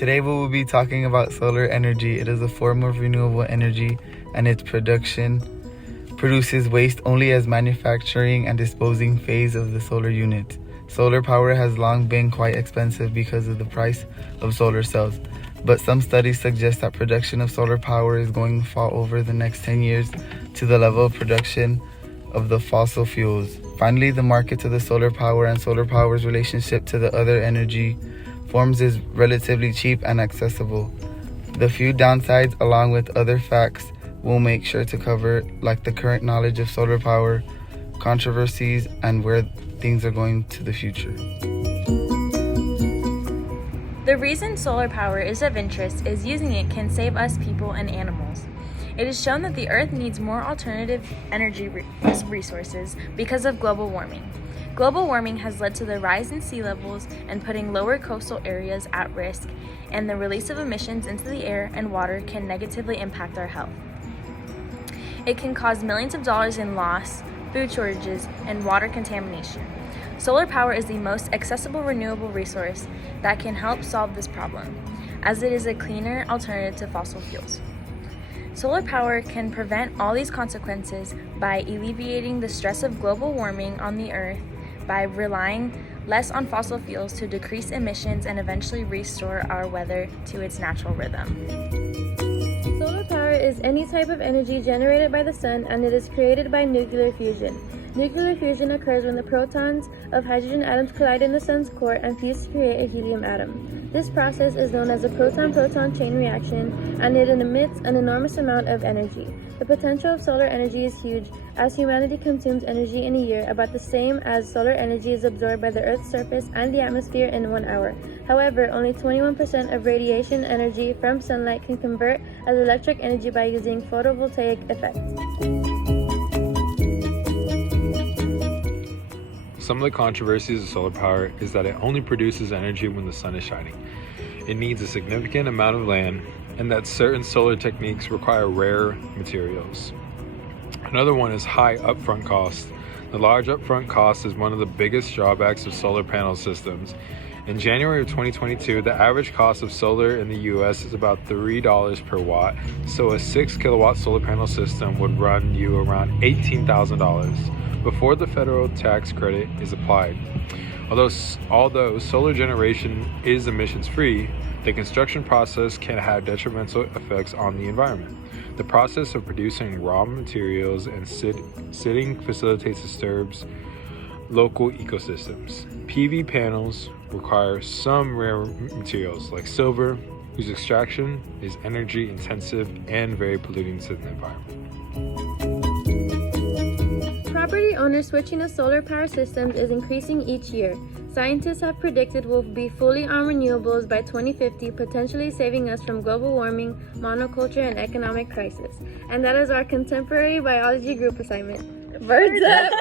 Today we will be talking about solar energy. It is a form of renewable energy, and its production produces waste only as manufacturing and disposing phase of the solar unit. Solar power has long been quite expensive because of the price of solar cells, but some studies suggest that production of solar power is going to fall over the next 10 years to the level of production of the fossil fuels. Finally, the market to the solar power and solar power's relationship to the other energy forms is relatively cheap and accessible. The few downsides, along with other facts, we'll make sure to cover, like the current knowledge of solar power, controversies, and where things are going to the future. The reason solar power is of interest is using it can save us people and animals. It is shown that the Earth needs more alternative energy resources because of global warming. Global warming has led to the rise in sea levels and putting lower coastal areas at risk, and the release of emissions into the air and water can negatively impact our health. It can cause millions of dollars in loss, food shortages, and water contamination. Solar power is the most accessible renewable resource that can help solve this problem, as it is a cleaner alternative to fossil fuels. Solar power can prevent all these consequences by alleviating the stress of global warming on the Earth, by relying less on fossil fuels to decrease emissions and eventually restore our weather to its natural rhythm. Solar power is any type of energy generated by the sun, and it is created by nuclear fusion. Nuclear fusion occurs when the protons of hydrogen atoms collide in the sun's core and fuse to create a helium atom. This process is known as a proton-proton chain reaction, and it emits an enormous amount of energy. The potential of solar energy is huge, as humanity consumes energy in a year about the same as solar energy is absorbed by the Earth's surface and the atmosphere in 1 hour. However, only 21% of radiation energy from sunlight can convert as electric energy by using photovoltaic effects. Some of the controversies of solar power is that it only produces energy when the sun is shining. It needs a significant amount of land, and that certain solar techniques require rare materials. Another one is high upfront cost. The large upfront cost is one of the biggest drawbacks of solar panel systems. In January of 2022, the average cost of solar in the US is about $3 per watt, so a 6 kilowatt solar panel system would run you around $18,000 before the federal tax credit is applied. Although solar generation is emissions free, the construction process can have detrimental effects on the environment. The process of producing raw materials and sitting facilitates disturbs local ecosystems. PV panels require some rare materials like silver, whose extraction is energy intensive and very polluting to the environment. Property owners switching to solar power systems is increasing each year. Scientists have predicted we'll be fully on renewables by 2050, potentially saving us from global warming, monoculture, and economic crisis. And that is our contemporary biology group assignment. Birds up!